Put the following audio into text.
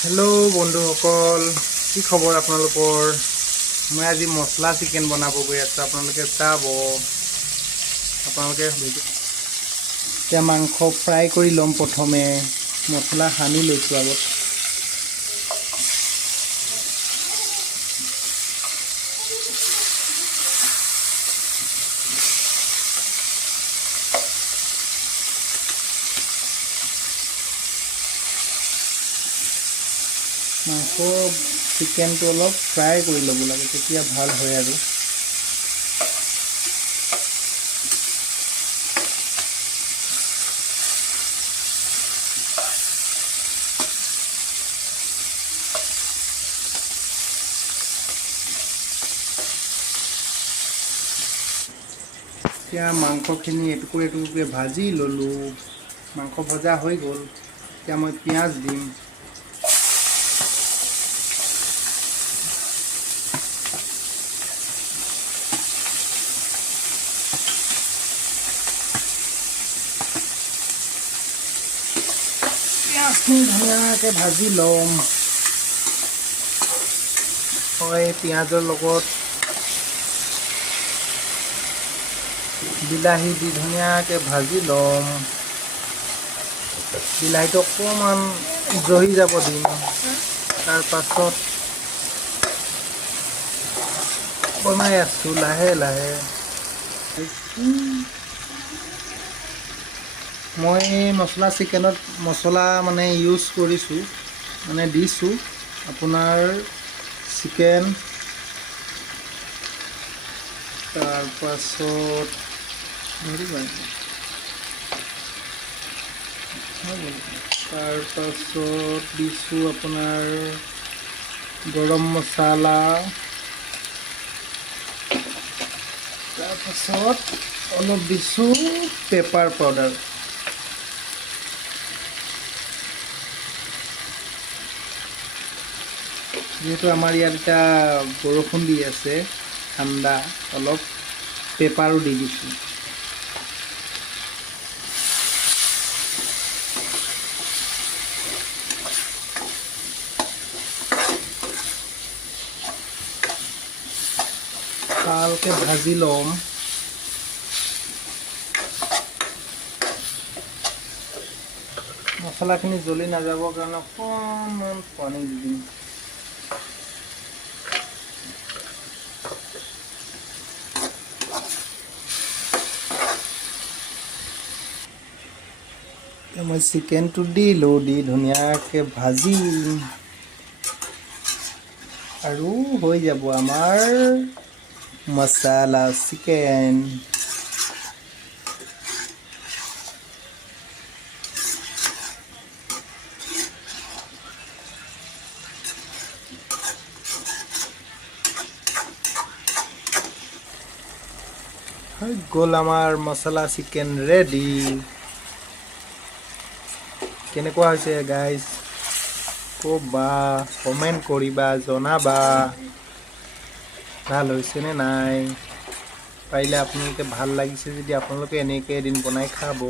hello बंधुসকল কি খবৰ আপোনালোকৰ মই আজি মছলা চিকেন বনাব গৈ আছো আপোনালোকে চাব আপোনালোকে এতিয়া মাংস ফ্ৰাই কৰি লম প্ৰথমে মছলা সানি লৈছো আগত মাংস চিকেনটো অলপ ফ্ৰাই কৰি ল'ব লাগে তেতিয়া ভাল হয় আৰু এতিয়া মাংসখিনি এটুকুৰে ভাজি ল'লো মাংস ভজা হৈ গ'ল এতিয়া মই পিঁয়াজ দিম পিঁয়াজখিনি ধুনীয়াকৈ ভাজি ল'ম মই পিঁয়াজৰ লগত বিলাহী দি ধুনীয়াকৈ ভাজি ল'ম বিলাহীটো অকণমান জহি যাব দিম তাৰ পাছত বনাই আছোঁ লাহে লাহে মই মছলা চিকেনত মছলা মানে ইউজ কৰিছোঁ মানে দিছোঁ আপোনাৰ চিকেন তাৰপাছত দিছোঁ আপোনাৰ গৰম মছলা তাৰপাছত অলপ দিছোঁ পেপাৰ পাউডাৰ যেহেতু আমাৰ ইয়াত এতিয়া বৰষুণ দি আছে ঠাণ্ডা অলপ পেপাৰো দি দিছোঁ ভালকৈ ভাজি ল'ম মছলাখিনি জ্বলি নাযাবৰ কাৰণে অকণমান পানী দি দিম মই চিকেনটো দিলোঁ দি ধুনীয়াকৈ ভাজিম আৰু হৈ যাব আমাৰ মছলা চিকেন হৈ গ'ল আমাৰ মছলা চিকেন ৰেডি কেনেকুৱা হৈছে গাইজ ক'বা কমেণ্ট কৰিবা জনাবা ভাল হৈছেনে নাই পাৰিলে আপোনালোকে ভাল লাগিছে যদি আপোনালোকে এনেকৈ এদিন বনাই খাব